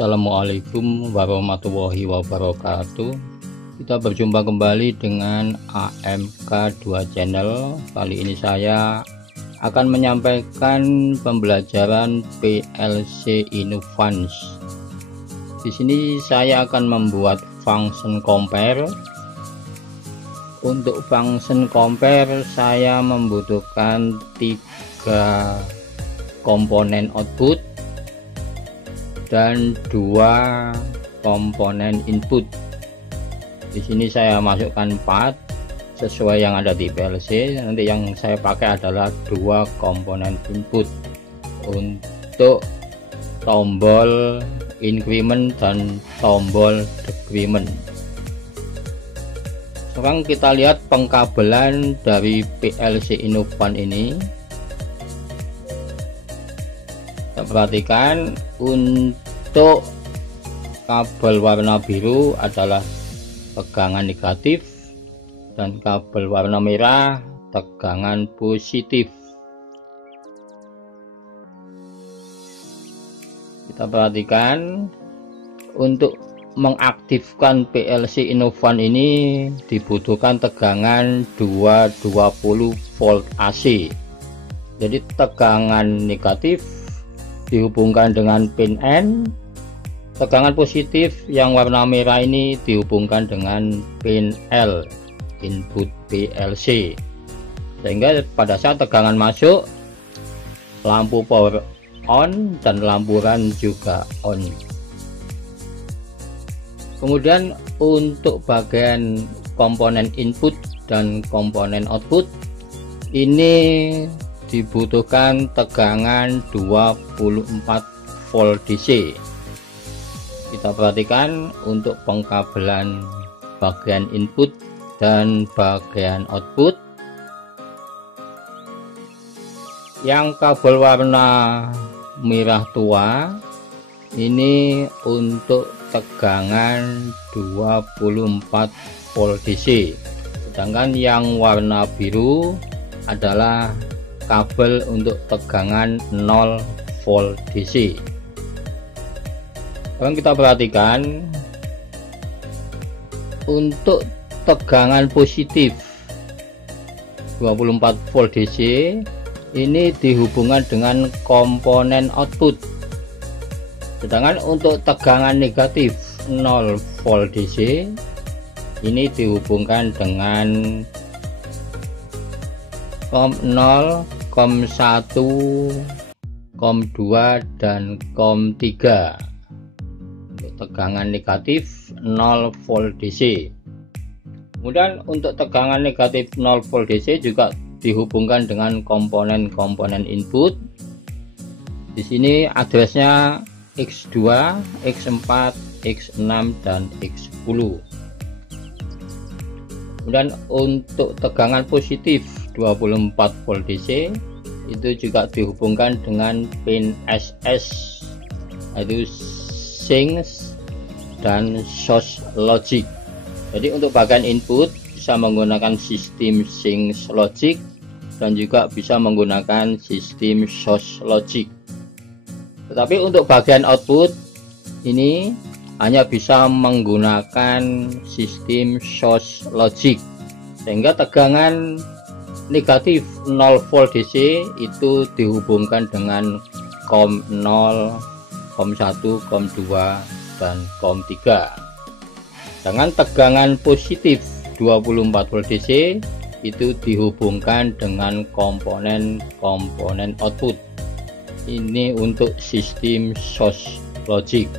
Assalamualaikum warahmatullahi wabarakatuh. Kita berjumpa kembali dengan AMK2 Channel. Kali ini saya akan menyampaikan pembelajaran PLC Innovance. Di sini saya akan membuat function compare. Untuk function compare saya membutuhkan 3 komponen output dan 2 komponen input. Di sini saya masukkan 4 sesuai yang ada di PLC. Nanti yang saya pakai adalah 2 komponen input untuk tombol increment dan tombol decrement. Sekarang kita lihat pengkabelan dari PLC Innovance ini. Kita perhatikan untuk kabel warna biru adalah tegangan negatif dan kabel warna merah tegangan positif. Kita perhatikan untuk mengaktifkan PLC Innovance ini dibutuhkan tegangan 220 volt AC. Jadi tegangan negatif dihubungkan dengan pin N, tegangan positif yang warna merah ini dihubungkan dengan pin L, input PLC, sehingga pada saat tegangan masuk lampu power on dan lampu run juga on. Kemudian untuk bagian komponen input dan komponen output ini dibutuhkan tegangan 24 volt DC. Kita perhatikan untuk pengkabelan bagian input dan bagian output. Yang kabel warna merah tua ini untuk tegangan 24 volt DC, sedangkan yang warna biru adalah kabel untuk tegangan 0 volt DC. Sekarang kita perhatikan untuk tegangan positif 24 volt DC ini dihubungkan dengan komponen output, sedangkan untuk tegangan negatif 0 volt DC ini dihubungkan dengan COM 0, COM 1, COM 2 dan COM 3. Untuk tegangan negatif 0 volt DC. Kemudian untuk tegangan negatif 0 volt DC juga dihubungkan dengan komponen-komponen input. Di sini addressnya X2, X4, X6 dan X10. Kemudian untuk tegangan positif 24 volt DC itu juga dihubungkan dengan pin SS, yaitu sync dan source logic. Jadi untuk bagian input bisa menggunakan sistem sync logic dan juga bisa menggunakan sistem source logic. Tetapi untuk bagian output ini hanya bisa menggunakan sistem source logic, sehingga tegangan negatif 0 volt DC itu dihubungkan dengan COM 0, COM 1, COM 2 dan COM 3. Dengan tegangan positif 24 volt DC itu dihubungkan dengan komponen-komponen output. Ini untuk sistem source logic.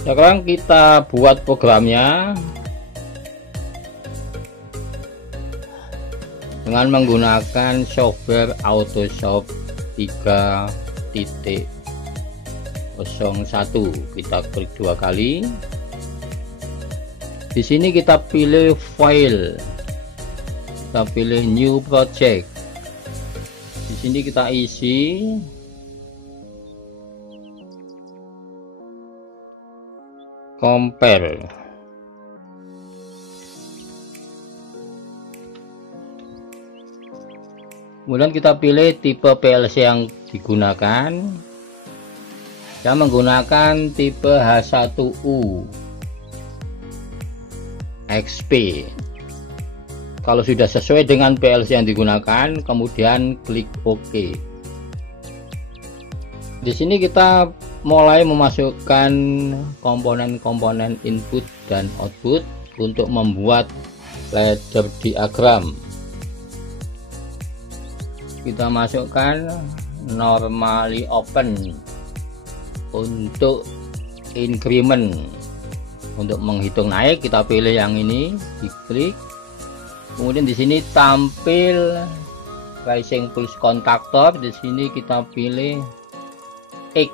Sekarang kita buat programnya dengan menggunakan software Autoshop 3.01. Kita klik 2 kali. Di sini kita pilih file, kita pilih new project. Di sini kita isi compare. Kemudian kita pilih tipe PLC yang digunakan. Saya menggunakan tipe H1U XP. Kalau sudah sesuai dengan PLC yang digunakan, kemudian klik OK. Di sini kita mulai memasukkan komponen-komponen input dan output untuk membuat ladder diagram. Kita masukkan normally open untuk increment. Untuk menghitung naik kita pilih yang ini, diklik. Kemudian di sini tampil rising pulse contactor. Di sini kita pilih X.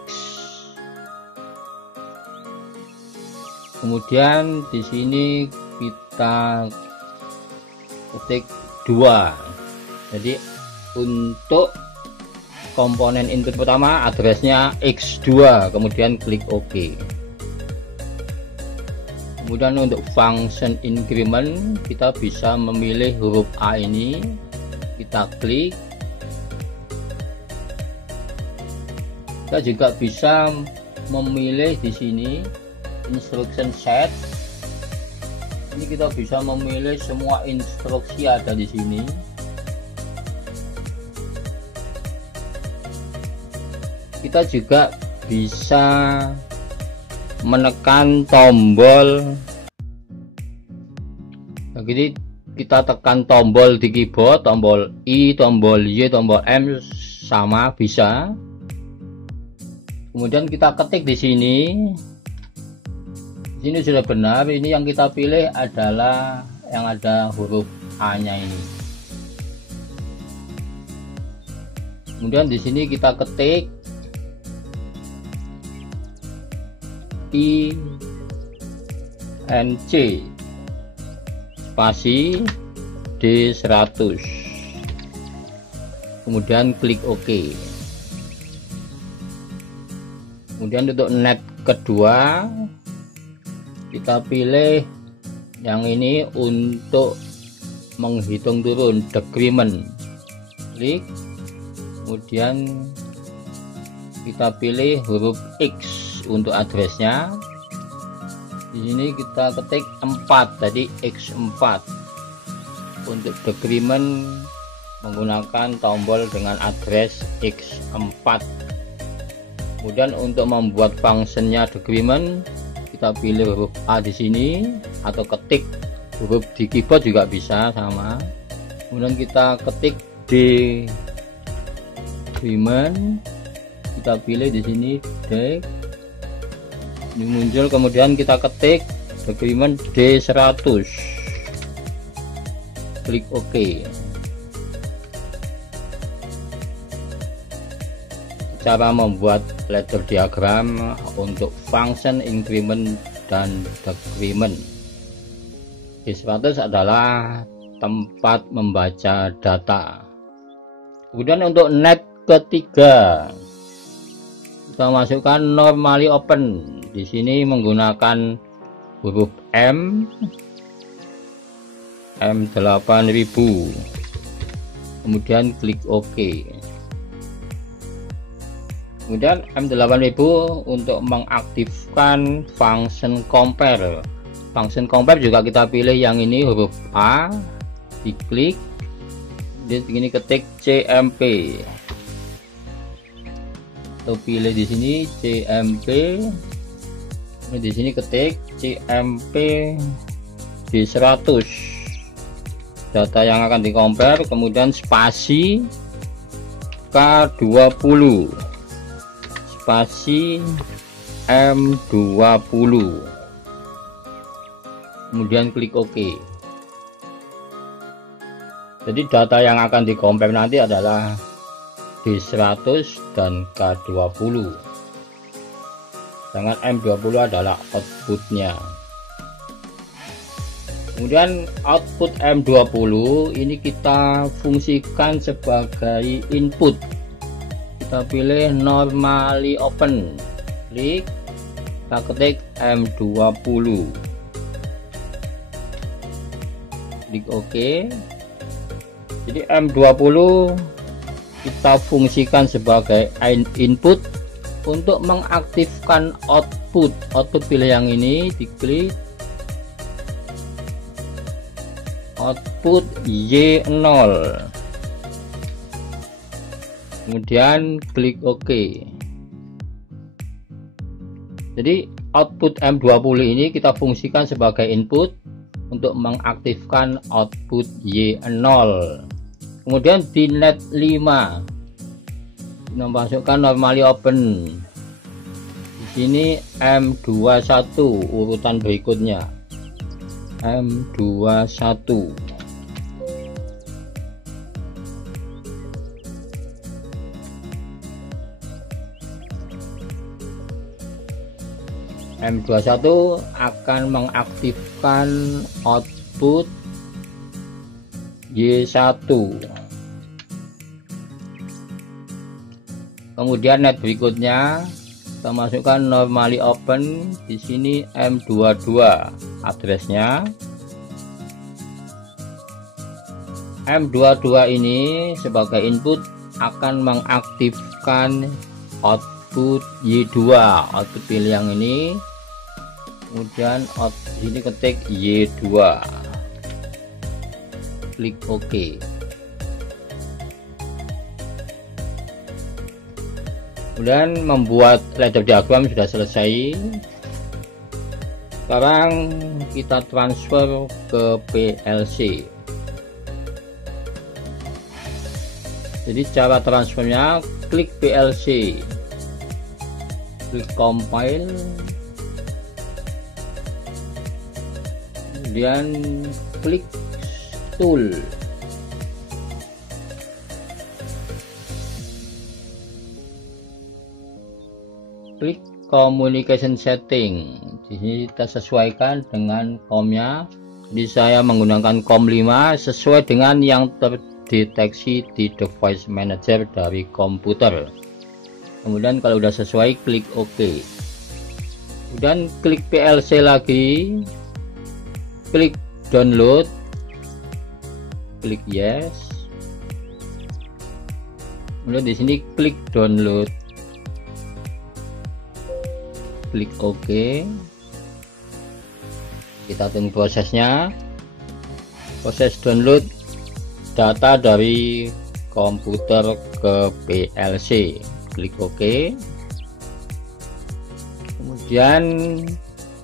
Kemudian di sini kita ketik 2. Jadi untuk komponen input pertama addressnya X2, kemudian klik OK. Kemudian untuk function increment kita bisa memilih huruf A ini, kita klik. Kita juga bisa memilih di sini instruction set. Ini kita bisa memilih semua instruksi ada di sini. Kita juga bisa menekan tombol. Jadi kita tekan tombol di keyboard, tombol I, tombol Y, tombol M sama bisa. Kemudian kita ketik di sini. Di sini sudah benar. Ini yang kita pilih adalah yang ada huruf A-nya ini. Kemudian di sini kita ketik INC spasi D100, kemudian klik OK. Kemudian untuk net kedua kita pilih yang ini untuk menghitung turun decrement, klik. Kemudian kita pilih huruf X untuk addressnya. Di sini kita ketik 4, tadi X4. Untuk decrement menggunakan tombol dengan address X4. Kemudian untuk membuat functionnya decrement kita pilih huruf A di sini atau ketik huruf di keyboard juga bisa sama. Kemudian kita ketik decrement, kita pilih di sini D. Ini muncul, kemudian kita ketik decrement D100, klik OK. Cara membuat ladder diagram untuk function increment dan decrement. D100 adalah tempat membaca data. Kemudian untuk net ketiga kita masukkan normally open. Di sini menggunakan huruf M, M8000, kemudian klik OK. Kemudian M8000 untuk mengaktifkan function compare. Function compare juga kita pilih yang ini huruf A, diklik. Di sini ketik CMP. Atau pilih di sini CMP. Di sini ketik CMP D100, data yang akan di-compare, kemudian spasi K20, spasi M20, kemudian klik OK. Jadi data yang akan di-compare nanti adalah D100 dan K20. Sedangkan M20 adalah outputnya. Kemudian output M20 ini kita fungsikan sebagai input. Kita pilih normally open, klik, kita ketik M20, klik OK. Jadi M20 kita fungsikan sebagai input. Untuk mengaktifkan output pilih yang ini, diklik output Y0, kemudian klik OK. Jadi output M20 ini kita fungsikan sebagai input untuk mengaktifkan output Y0. Kemudian di net 5 kita masukkan normally open. Di sini M21 urutan berikutnya. M21. M21 akan mengaktifkan output Y1. Kemudian net berikutnya kita masukkan normally open. Di sini M22 addressnya. M22 ini sebagai input akan mengaktifkan output Y2, output pilih yang ini. Kemudian ini ketik Y2, klik OK. Kemudian membuat ladder diagram sudah selesai. Sekarang kita transfer ke PLC. Jadi cara transfernya, klik PLC, klik compile, kemudian klik tool, klik communication setting. Di sini kita sesuaikan dengan COM-nya. Jadi saya menggunakan COM 5 sesuai dengan yang terdeteksi di device manager dari komputer. Kemudian kalau sudah sesuai, klik OK. Kemudian klik PLC lagi, klik download, klik yes. Kemudian di sini klik download, klik OK. Kita tunggu prosesnya. Proses download data dari komputer ke PLC, klik OK. Kemudian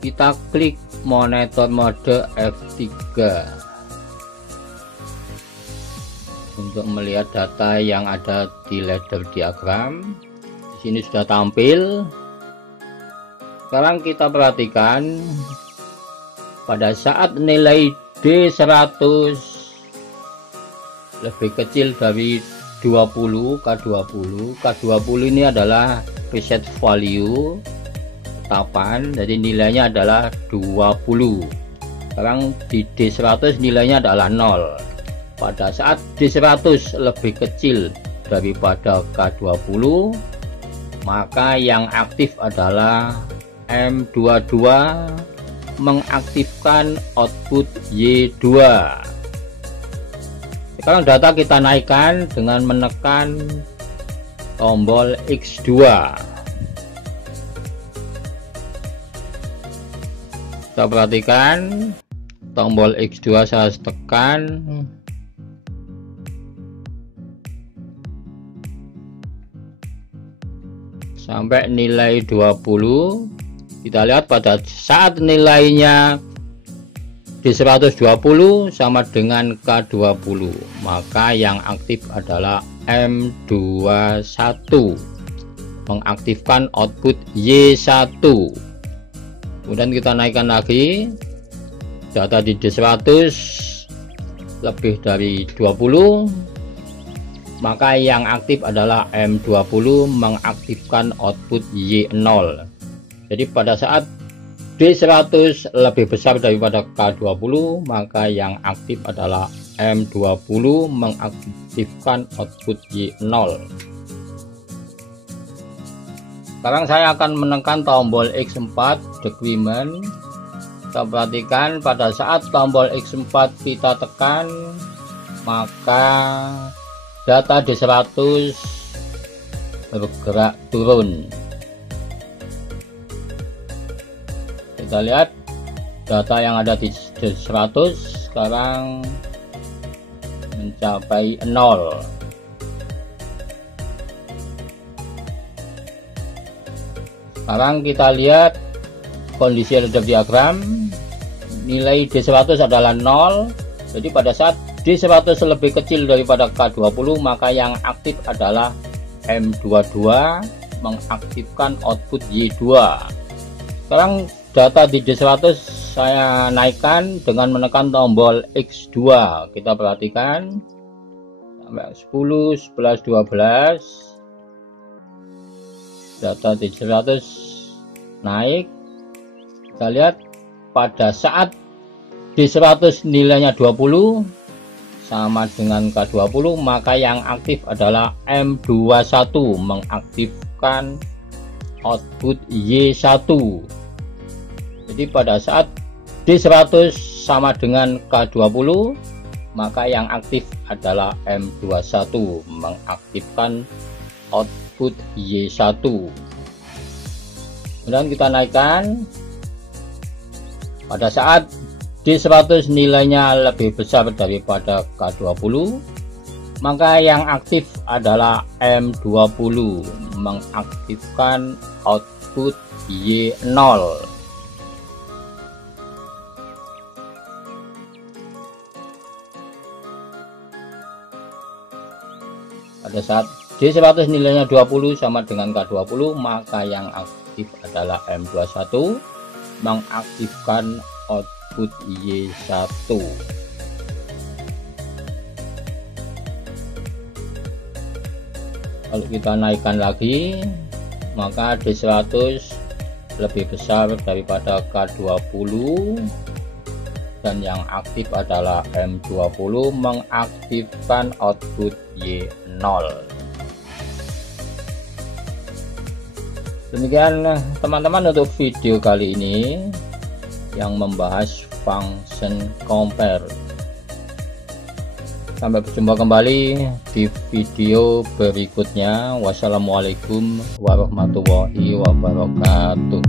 kita klik monitor mode F3 untuk melihat data yang ada di ladder diagram. Di sini sudah tampil. Sekarang kita perhatikan pada saat nilai D100 lebih kecil dari 20 K20 ini adalah preset value tetapan, jadi nilainya adalah 20. Sekarang di D100 nilainya adalah 0. Pada saat D100 lebih kecil daripada K20, maka yang aktif adalah M22 mengaktifkan output Y2. Sekarang data kita naikkan dengan menekan tombol X2. Kita perhatikan tombol X2 saya tekan, sampai nilai 20. Kita lihat pada saat nilainya di 120 sama dengan K20, maka yang aktif adalah M21 mengaktifkan output Y1. Kemudian kita naikkan lagi data di D100 lebih dari 20, maka yang aktif adalah M20 mengaktifkan output Y0. Jadi pada saat D100 lebih besar daripada K20, maka yang aktif adalah M20 mengaktifkan output Y0. Sekarang saya akan menekan tombol X4 decrement. Kita perhatikan pada saat tombol X4 kita tekan, maka data D100 bergerak turun. Kita lihat data yang ada di 100 sekarang mencapai 0. Sekarang kita lihat kondisi random diagram. Nilai D100 adalah 0. Jadi pada saat D100 lebih kecil daripada K20, maka yang aktif adalah M22 mengaktifkan output Y2. Sekarang data di D100 saya naikkan dengan menekan tombol X2. Kita perhatikan sampai 10, 11, 12. Data di D100 naik. Kita lihat pada saat D100 nilainya 20 sama dengan K20, maka yang aktif adalah M21 mengaktifkan output Y1. Jadi pada saat D100 sama dengan K20, maka yang aktif adalah M21 mengaktifkan output Y1. Kemudian kita naikkan pada saat D100 nilainya lebih besar daripada K20, maka yang aktif adalah M20 mengaktifkan output Y0. Pada saat D100 nilainya 20 sama dengan K20, maka yang aktif adalah M21 mengaktifkan output Y1. Kalau kita naikkan lagi, maka D100 lebih besar daripada K20 dan yang aktif adalah M20 mengaktifkan output Y0. Demikian teman-teman untuk video kali ini yang membahas function compare. Sampai berjumpa kembali di video berikutnya. Wassalamualaikum warahmatullahi wabarakatuh.